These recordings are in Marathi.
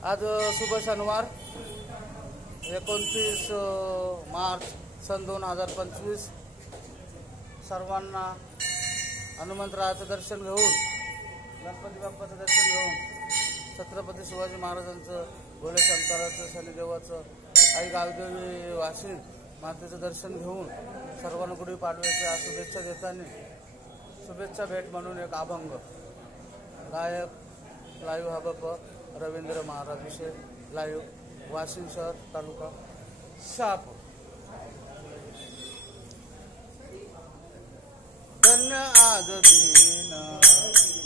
आज शुभ शनिवार 29 मार्च सन 2025 सर्वांना हनुमंतरायाचं दर्शन घेऊन गणपती बाप्पाचं दर्शन घेऊन छत्रपती शिवाजी महाराजांचं भोले शंकराचं शनिदेवाचं आई गावदेवी वाशिन मातेचं दर्शन घेऊन सर्वांना गुढीपाडव्याच्या शुभेच्छा देताना शुभेच्छा भेट म्हणून एक अभंग गायक लाईव्ह हबप रवींद्र महाराज विषय लाईव्ह वाशिम शहर तालुका शहापूर। धन्य आज दिन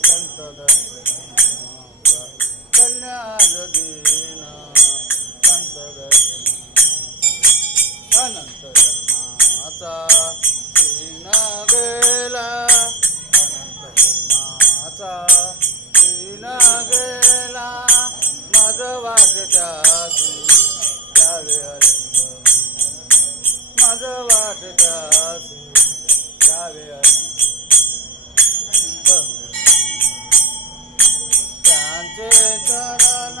संत दर्शनाचा, धन्य आज दिन संत दर्शनाचा, अनंत जन्माचा सीन गेला, अनंत जन्माचा सीन गेला, माझं वाट त्यासी द्यावे अलिंग, माझं वाट त्यासी द्यावे अलिंग, त्यांचे चरण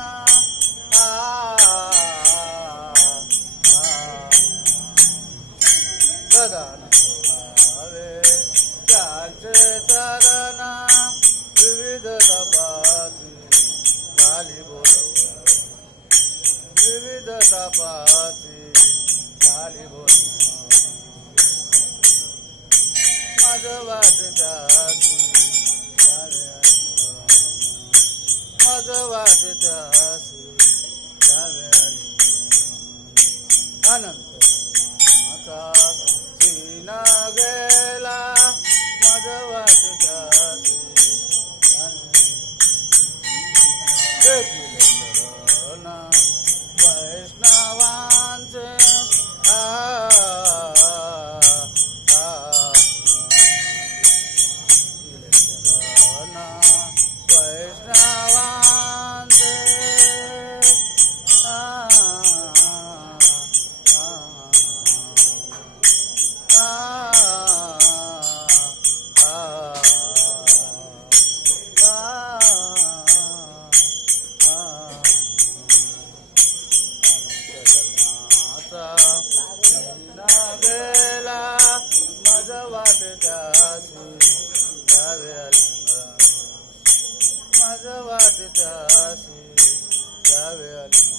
प्रदान सोडावे, त्यांचे चरण विविध तपासी खाली बोलव, विविध तपासी खाली बोलव, माझं वाट त्यासी द्यावे अलिंग, माझं वाट त्यासी द्यावे अलिंग, अनंत माझा सीन गेला, माझं वाट त्यासी देखील चरण वैष्णवांचे चरण वैष्णवांचे गेला, माझं वाट त्यासी द्यावे अलिंग, माझं वाट त्यासी द्यावे अलिंग,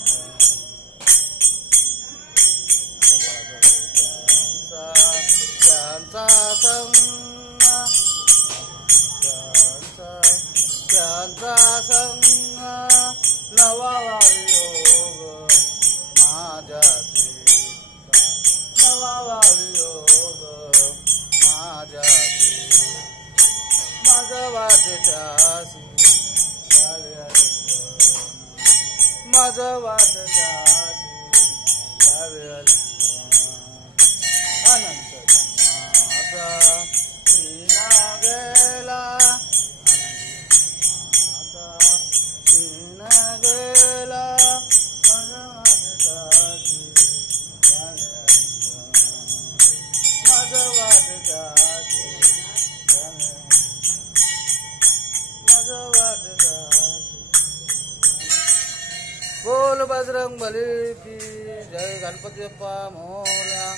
त्यांचा संग, त्यांचा संग नवावा वियोग माझ्या नवावा वियोग माझ्या, माझं वाट त्यासी द्यावे अलिंग, माझं वाट त्यासी द्यावे अलिंग, अनंत जन्माचा सीन गेला, अनंत सीन गेला, माझं वाट त्यासी द्यावे अलिंग, माझं वाट त्यासी द्यावे, माझं वाट त्यासी। बोल बजरंग बली की जय, गणपती बाप्पा मोरया,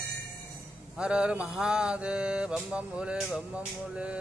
हर हर महादेव, बम बम भोले, बम बम भोले।